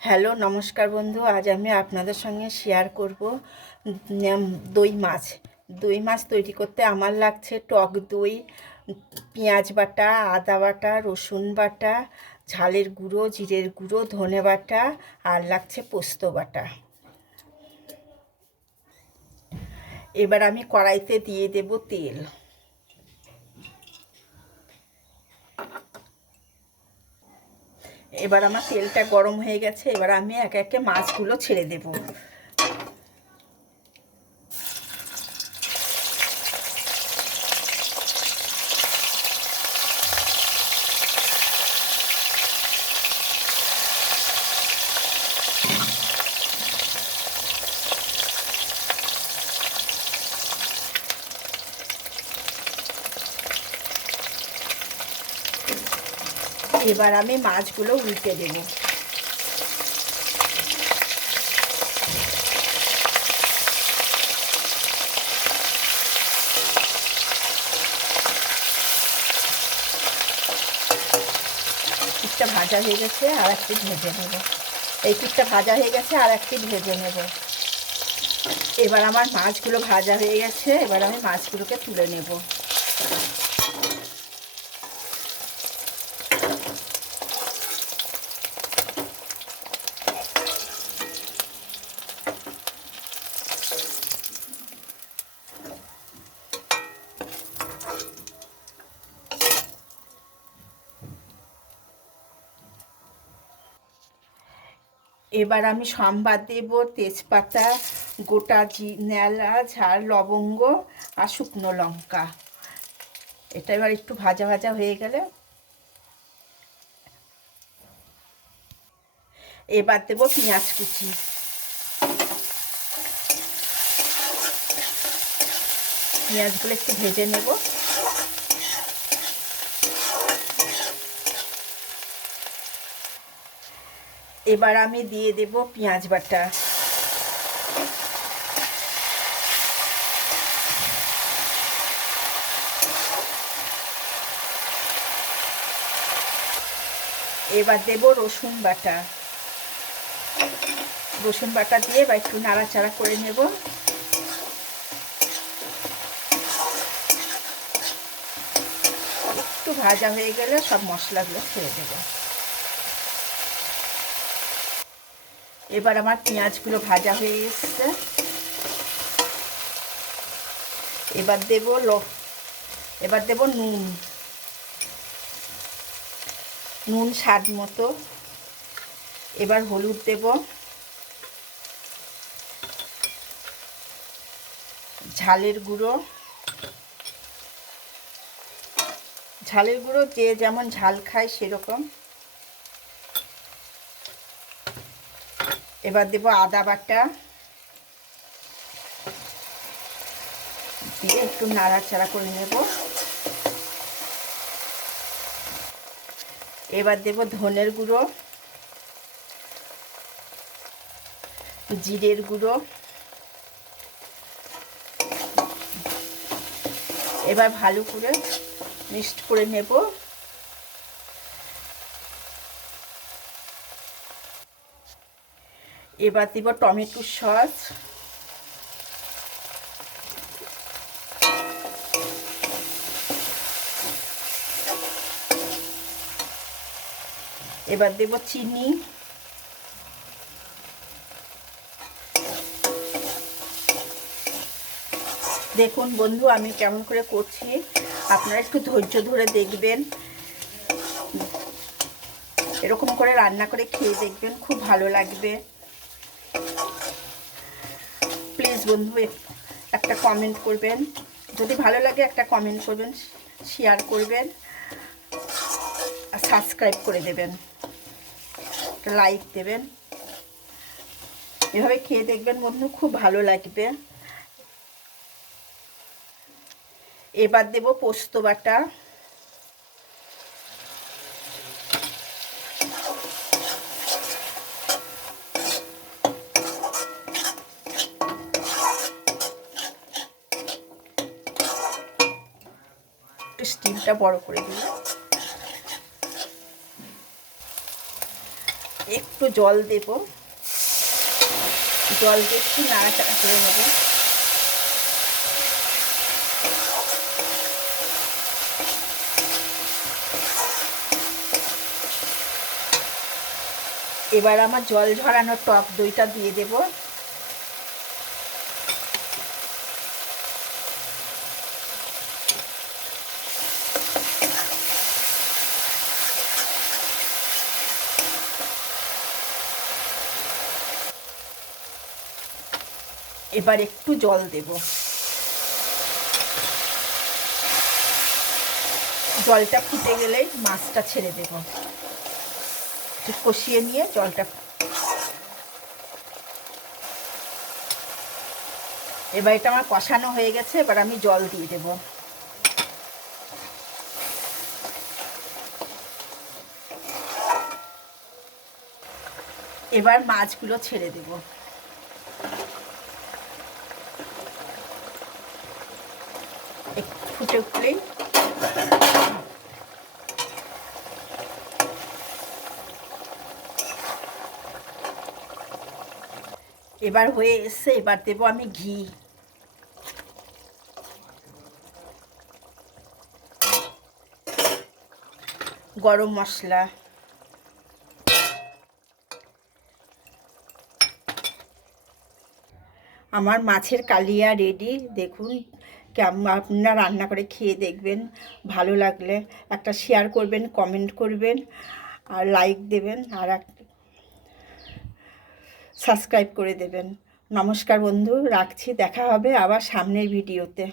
Hello নমস্কার বন্ধু, আজ আমি আপনাদের সঙ্গে শেয়ার করব দই মাছ। দই মাছ তৈরি করতে আমার লাগছে টক দই, পেঁয়াজ বাটা, আদা বাটা, রসুন বাটা, ঝালের গুঁড়ো, জিরের গুঁড়ো, ধনে বাটা, আর লাগছে পোস্ত বাটা। এবার আমি কড়াইতে দিয়ে দেব তেল। এবার আমার তেলটা গরম হয়ে গেছে, এবার আমি একে একে মাছগুলো ছেড়ে দেব। এবার আমি মাছগুলো উল্টে দেব। পিঠটা ভাজা হয়ে গেছে, আর একটু ভেজে নেব। এই পিঠটা ভাজা হয়ে গেছে, আর একটু ভেজে নেব। এবার আমার মাছগুলো ভাজা হয়ে গেছে, এবার আমি মাছগুলোকে তুলে নেব। এবার আমি সম্বাদ দেব তেজপাতা, গোটা এলাচ আর লবঙ্গ আর শুকনো লঙ্কা। এটা এবার একটু ভাজা ভাজা হয়ে গেলে এবার দেব পেঁয়াজ কুচি। পেঁয়াজগুলো একটু ভেজে নেব। এবার আমি দিয়ে দেব পেঁয়াজ বাটা। এবার দেব রসুন বাটা। রসুন বাটা দিয়ে এবার একটু নাড়াচাড়া করে নেব। একটু ভাজা হয়ে গেলে সব মশলাগুলো ছেড়ে দেব। এবার আমার পেঁয়াজগুলো ভাজা হয়ে এসছে। এবার দেব নুন। নুন স্বাদ মতো। এবার হলুদ দেব, ঝালের গুঁড়ো। ঝালের গুঁড়ো যে যেমন ঝাল খায় সেরকম। এবার দেব আদা বাটা, দিয়ে একটু নাড়াচাড়া করে নেব। এবার দেব ধনের গুঁড়ো, জিরের গুঁড়ো। এবার ভালো করে মিক্সড করে নেব। এবার দেব টমেটো সস। এবার দেব চিনি। দেখুন বন্ধু আমি কেমন করে করছি, আপনারা একটু ধৈর্য ধরে দেখবেন। এরকম করে রান্না করে খেয়ে দেখবেন, খুব ভালো লাগবে। প্লিজ বন্ধু একটা কমেন্ট করবেন, যদি ভালো লাগে একটা কমেন্ট করবেন, শেয়ার করবেন, আর সাবস্ক্রাইব করে দেবেন, একটা লাইক দেবেন। এভাবে খেয়ে দেখবেন বন্ধু, খুব ভালো লাগবে। এবার দেব পোস্ত বাটা। একটু স্টিমটা বড় করে দিই। একটু জল দেব, জল দিয়ে একটু নাড়াচাড়া করে নেব। এবার আমার জল ঝরানো টক দইটা দিয়ে দেব। এবার একটু জল দেব, জলটা ফুটে গেলেই মাছটা ছেড়ে দেব। একটু কষিয়ে নিয়ে জলটা, এবার এটা আমার কষানো হয়ে গেছে, এবার আমি জল দিয়ে দেব। এবার মাছগুলো ছেড়ে দেব। একটু ফুটে উঠলেই এবার হয়ে এসছে, এবার দেব আমি ঘি। গরম মশলা, আমার মাছের কালিয়া রেডি। দেখুন কেমন, আপনারা রান্না করে খেয়ে দেখবেন, ভালো লাগলে একটা শেয়ার করবেন, কমেন্ট করবেন, আর লাইক দেবেন, আর সাবস্ক্রাইব করে দেবেন। নমস্কার বন্ধু, রাখছি, দেখা হবে আবার সামনের ভিডিওতে।